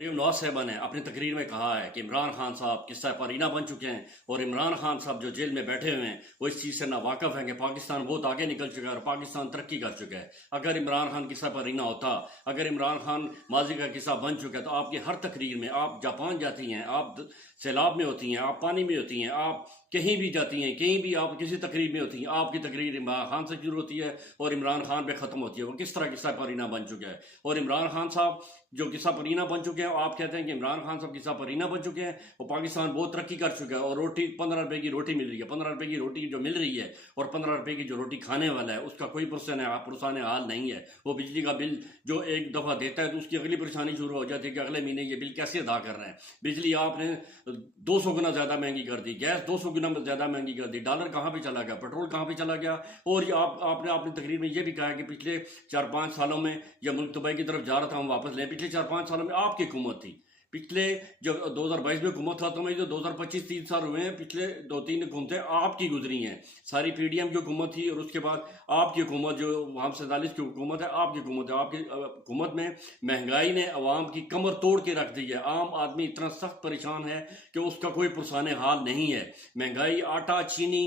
नवाज साहबा ने अपनी तकरीर में कहा है कि इमरान खान साहब किस्सा परीना बन चुके हैं और इमरान खान साहब जो जेल में बैठे हुए हैं वो इस चीज़ से ना वाकफ है कि पाकिस्तान बहुत आगे निकल चुका है और पाकिस्तान तरक्की कर चुका है। अगर इमरान खान किस्सा परीना होता, अगर इमरान खान माजी का किस्सा बन चुका है तो आपकी हर तकरीर में, आप जापान जाती हैं, आप सैलाब में होती हैं, आप पानी में होती हैं, आप कहीं भी जाती हैं, कहीं भी आप किसी तकरीर में होती हैं, आपकी तकरीर इमरान खान से शुरू होती है और इमरान खान पे ख़त्म होती है। वो किस तरह किस्सा परीना बन चुका है और इमरान खान साहब जो किस्सा परीना बन चुके हैं, आप कहते हैं कि इमरान खान साहब किस्सा परीना बन चुके हैं और पाकिस्तान बहुत तरक्की कर चुका है और रोटी 15 रुपए की रोटी मिल रही है। 15 रुपए की रोटी जो मिल रही है और 15 रुपए की जो रोटी खाने वाला है उसका कोई पुरसान हाल नहीं है। वो बिजली का बिल जो एक दफ़ा देता है तो उसकी अगली परेशानी शुरू हो जाती है कि अगले महीने ये बिल कैसे अदा कर रहे हैं। बिजली आपने 200 गुना ज़्यादा महंगी कर दी, गैस 200 गुना ज़्यादा महंगी कर दी, डॉलर कहाँ पे चला गया, पेट्रोल कहाँ पे चला गया। और ये आपने अपनी तकरीर में ये भी कहा कि पिछले 4-5 सालों में जब मुल्क दुबई की तरफ जा रहा था हम वापस लें, पिछले 4-5 सालों में आपकी हुकूमत थी। पिछले जो 2022 में हुकूमत था तो में जो 2025-30 साल हुए हैं, पिछले 2-3 हुकूमतें आपकी गुजरी हैं। सारी पीडीएम की हुकूमत थी और उसके बाद आपकी हुकूमत जो वहाँ 47 की हुकूमत है, आपकी हुकूमत है। आपकी हुकूमत में महंगाई ने अवाम की कमर तोड़ के रख दी है। आम आदमी इतना सख्त परेशान है कि उसका कोई पुरसाने हाल नहीं है। महंगाई, आटा, चीनी,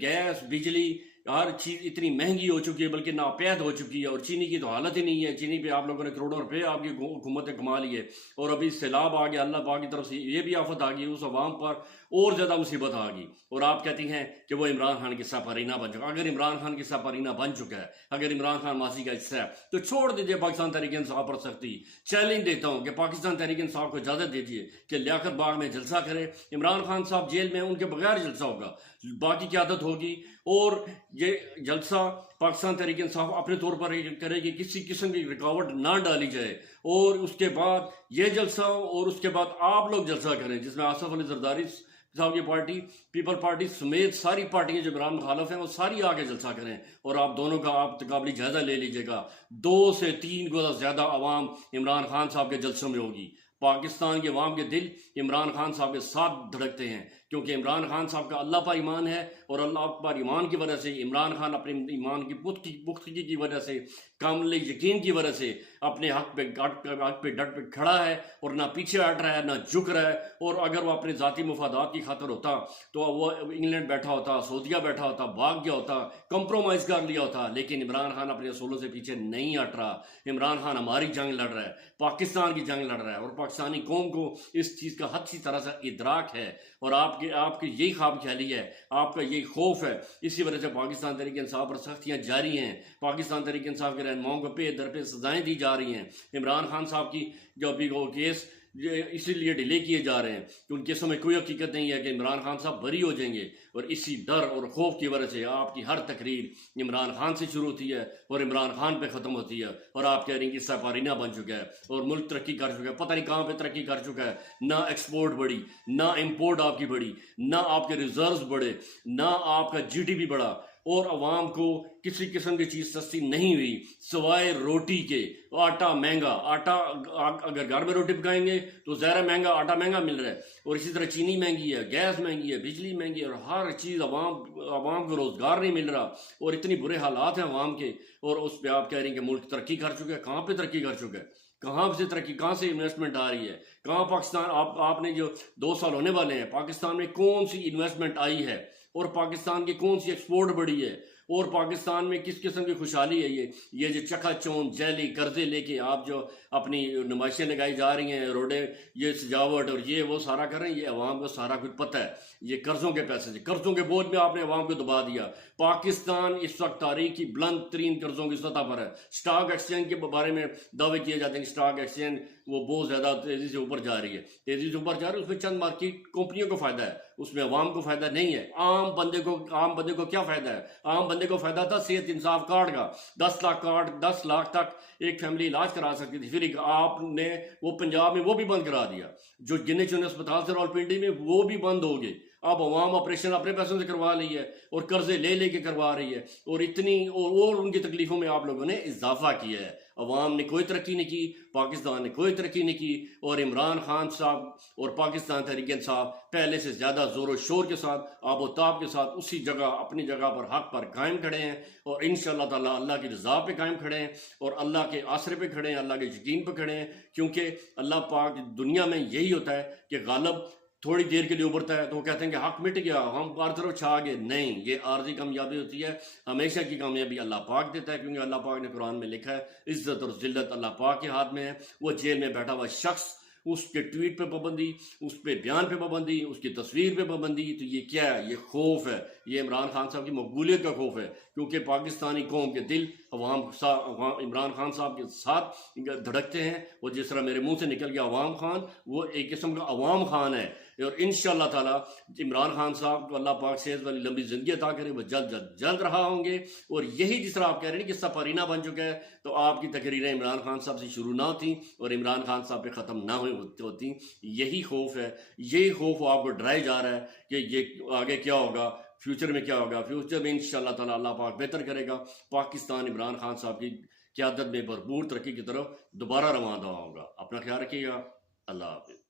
गैस, बिजली, हर चीज़ इतनी महंगी हो चुकी है, बल्कि नापैद हो चुकी है। और चीनी की तो हालत ही नहीं है। चीनी पे आप लोगों ने करोड़ों रुपए आपकी हुकूमत ने कमा लिए और अभी सैलाब आ गया, अल्लाह पाक की तरफ से ये भी आफत आ गई, उस अवाम पर और ज़्यादा मुसीबत आ गई। और आप कहती हैं कि वो इमरान खान किस्सा परीना बन चुका। अगर इमरान खान किस्सा परीना बन चुका है, अगर इमरान खान मासी का हिस्सा है तो छोड़ दीजिए पाकिस्तान तहरीक इंसाफ पर सख्ती। चैलेंज देता हूँ कि पाकिस्तान तहरीक इंसाफ को इजाज़त दीजिए कि लियाकत बाग में जलसा करे। इमरान खान साहब जेल में, उनके बगैर जलसा होगा, बाकी क़यादत होगी और ये जलसा पाकिस्तान तहरीक इंसाफ अपने तौर पर करेगी, किसी किस्म की रुकावट ना डाली जाए। और उसके बाद ये जलसा और उसके बाद आप लोग जलसा करें जिसमें आसफ अली जरदारी साहब की पार्टी, पीपल पार्टी समेत सारी पार्टियां जो इमरान मुखालफ हैं वो सारी आगे जलसा करें और आप दोनों का आप तकाबली जायजा ले लीजिएगा। 2 से 3 गुना ज्यादा आवाम इमरान खान साहब के जलसों में होगी। पाकिस्तान के अवाम के दिल इमरान खान साहब के साथ धड़कते हैं क्योंकि इमरान खान साहब का अल्लाह पर ईमान है और अल्लाह पर ईमान की वजह से इमरान खान अपने ईमान की पुख्तगी की वजह से, कामिल यकीन की वजह से अपने हक पे डट पे खड़ा है और ना पीछे हट रहा है ना झुक रहा है। और अगर वो अपने ज़ाती मुफादात की खातिर होता तो वो इंग्लैंड बैठा होता, सऊदीया बैठा होता, भाग गया होता, कंप्रोमाइज़ कर लिया होता। लेकिन इमरान खान अपने असूलों से पीछे नहीं हट रहा। इमरान खान हमारी जंग लड़ रहा है, पाकिस्तान की जंग लड़ रहा है और पाकिस्तानी कौम को इस चीज़ का अच्छी तरह से इदराक है और आपकी यही ख्वाब ख्याली है, आपका यही खौफ है। इसी वजह से पाकिस्तान तहरीक इंसाफ पर सख्तियाँ जारी हैं। पाकिस्तान तहरीक इंसाफ के रहनुमाओं को पे दर पे सजाएं दी जा रही हैं। इमरान खान साहब की जो अभी वो केस इसीलिए डिले किए जा रहे हैं कि उन केसों में कोई हकीकत नहीं है कि इमरान खान साहब बरी हो जाएंगे। और इसी डर और खौफ की वजह से आपकी हर तकरीर इमरान खान से शुरू होती है और इमरान खान पे ख़त्म होती है और आप कह रही हैं कि किस्सा परीना बन चुका है और मुल्क तरक्की कर चुका है। पता नहीं कहाँ पे तरक्की कर चुका है। ना एक्सपोर्ट बढ़ी, ना इम्पोर्ट आपकी बढ़ी, ना आपके रिजर्व्स बढ़े, ना आपका जीडीपी बढ़ा और अवाम को किसी किस्म की चीज़ सस्ती नहीं हुई सिवाय रोटी के। आटा महंगा, आटा अगर घर में रोटी पकाएंगे तो ज़्यादा महंगा आटा महंगा मिल रहा है और इसी तरह चीनी महंगी है, गैस महंगी है, बिजली महंगी है और हर चीज़ अवाम को रोज़गार नहीं मिल रहा और इतनी बुरे हालात हैं अवाम के। और उस पर आप कह रही हैं कि मुल्क तरक्की कर चुका है। कहाँ पे तरक्की कर चुका है? कहाँ से तरक्की, कहाँ से इन्वेस्टमेंट आ रही है? कहाँ पाकिस्तान, आपने जो 2 साल होने वाले हैं, पाकिस्तान में कौन सी इन्वेस्टमेंट आई है और पाकिस्तान की कौन सी एक्सपोर्ट बढ़ी है और पाकिस्तान में किस किस्म की खुशहाली है? ये जो चकाचौंध जैली कर्जे लेके आप जो अपनी नुमाइशें लगाई जा रही हैं, रोडें, ये सजावट और ये वो सारा कर रहे हैं, ये अवाम को सारा कुछ पता है। ये कर्जों के पैसे से, कर्जों के बोझ में आपने अवाम को दबा दिया। पाकिस्तान इस वक्त तारीख की बुलंद तरीन कर्जों की सतह पर है। स्टॉक एक्सचेंज के बारे में दावे किए जाते हैं कि स्टॉक एक्सचेंज वो बहुत ज़्यादा तेज़ी से ऊपर जा रही है, तेज़ी से ऊपर जा रही है। उसमें चंद मार्केट कंपनियों को फ़ायदा है, उसमें अवाम को फ़ायदा नहीं है। आम बंदे को क्या फ़ायदा है? आम बंदे को फ़ायदा था सेहत इंसाफ कार्ड का। 10 लाख कार्ड, 10 लाख तक एक फैमिली इलाज करा सकती थी। फिर आपने वो पंजाब में वो भी बंद करा दिया। जो गिने चुने अस्पताल थे रावलपिंडी में वो भी बंद हो गए। अब अवाम ऑपरेशन अपने पैसों से करवा रही है और कर्जे ले ले के करवा रही है, और इतनी और उनकी तकलीफों में आप लोगों ने इजाफा किया है। अवाम ने कोई तरक्की नहीं की, पाकिस्तान ने कोई तरक्की नहीं की, और इमरान खान साहब और पाकिस्तान तहरीक इंसाफ पहले से ज़्यादा ज़ोर शोर के साथ आबोताब के साथ उसी जगह अपनी जगह पर हक पर कायम खड़े हैं, और इंशाअल्लाह ताला अल्लाह की रज़ा पे कायम खड़े हैं, और अल्लाह के आसरे पे खड़े हैं, अल्लाह के यकीन पे खड़े हैं। क्योंकि अल्लाह पाक दुनिया में यही होता है कि गालिब थोड़ी देर के लिए उभरता है तो वो कहते हैं कि हक मिट गया, हम हर तरफ छा गए। नहीं, ये आर्जी कामयाबी होती है, हमेशा की कामयाबी अल्लाह पाक देता है, क्योंकि अल्लाह पाक ने कुरान में लिखा है इज्जत और जिल्लत अल्लाह पाक के हाथ में है। वो जेल में बैठा हुआ शख्स, उसके ट्वीट पे पाबंदी, उस पे बयान पे पाबंदी, उसकी तस्वीर पे पाबंदी, तो ये क्या है? ये खौफ है, ये इमरान खान साहब की मकबूलियत का खौफ है। क्योंकि पाकिस्तानी कौम के दिल इमरान खान साहब के साथ धड़कते हैं, और जिस तरह मेरे मुंह से निकल गया अवाम खान, वो एक किस्म का अवाम खान है। और इंशाअल्लाह ताला इमरान खान साहब को अल्लाह पाक सेहत वाली लंबी जिंदगी अता करे, वो जल्द रहा होंगे। और यही जिस तरह आप कह रहे हैं कि सफारीना बन चुका है, तो आपकी तकरीरें इमरान खान साहब से शुरू ना होती और इमरान खान साहब पे ख़त्म ना होती। यही खौफ है, यही खौफ आपको डराया जा रहा है कि ये आगे क्या होगा, फ्यूचर में क्या होगा। फ्यूचर में इंशाअल्लाह ताला अल्लाह पाक बेहतर करेगा, पाकिस्तान इमरान खान साहब की क़यादत में भरपूर तरक्की की तरफ दोबारा रवाना होगा। अपना ख्याल रखिएगा। अल्लाह हाफ़िज़।